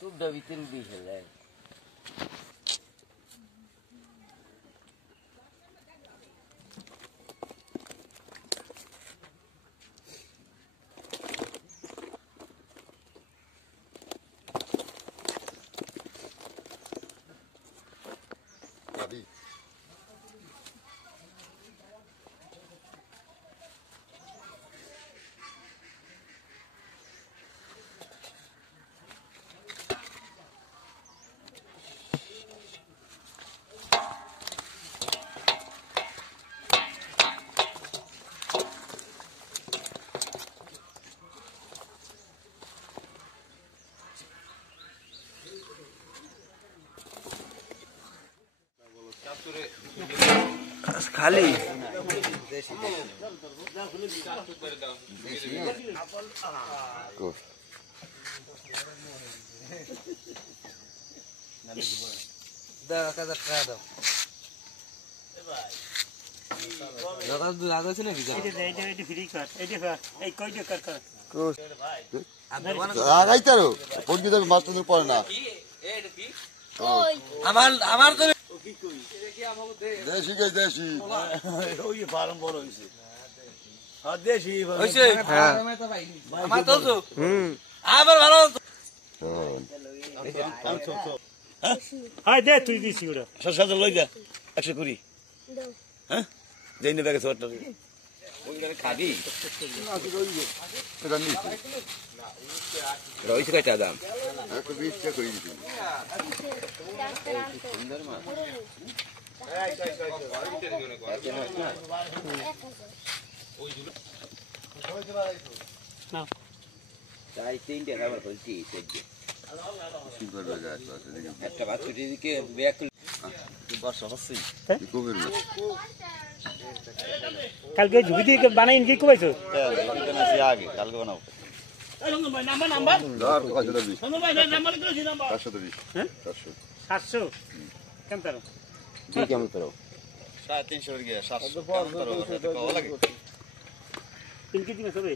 Tu devi tenere खाली দেশি গাই দেশি ওই ফার্ম বড় হইছে আর দেশি হইছে হ্যাঁ আমার তো আবার ভালো হাই দে তুই দিছি ওরা সরষা লই যা 100 করি হ্যাঁ দেই নে ব্যাগে সরটা ওইখানে খাবি এটা নিছি রইছে কয়টা দাম 120 টাকা করি দিছি সুন্দর মাছ তাই তিনটে খাবার হয়েছি একটা বাচ্চা দিকে ব্যাগ বর্ষা হচ্ছে কালকে ঝুঁকি দিয়ে বানাই কি কইছো আগে কালকে বানাবো নাম্বার 700 কেমন তার কেমন করো 350 গিয়া 700 লাগে 3 কেজি মাছ হবে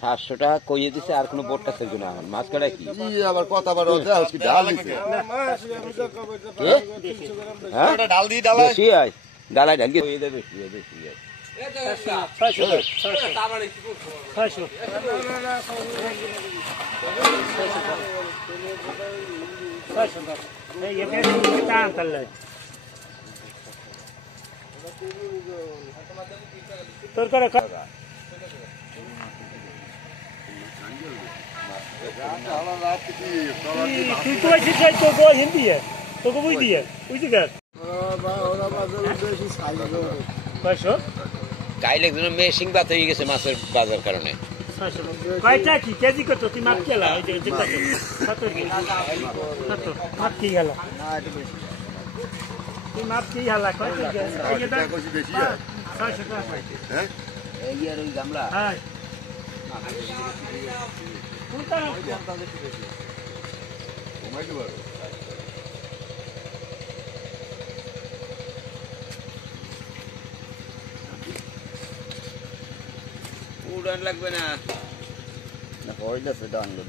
700 টাকা কইয়ে দিছে আর কোনো বোটটা থাকবে না আমার মাছ কাটা কি আবার কথা বার হচ্ছে আজকে ডাল দিছে হ্যাঁ ডাল দি ডালা বেশি আই ডালাই ঢাল কইয়ে দেবে বেশি আই 600 তোর করে তুই তো আছিস তো গো হিন্দি তো গো বুঝ দিয়ে বুঝি গা কয়শো কাইলে একজন মেয়ে সিংবাত হয়ে গেছে মাছের বাজার কারণে কয়টা কি কেজি কত তুই মাপ কেলা ওই যে 70 কেজি 70 মাপ কি গেল তুই মাপ কি হালা কয় কি এই এটা কইছি বেশি 600 টাকা হ্যাঁ এই আর ওই গামলা হ্যাঁ কোনটা ঘুমাই দিবা উড়ান লাগবে না না কইলা সেটা আনলো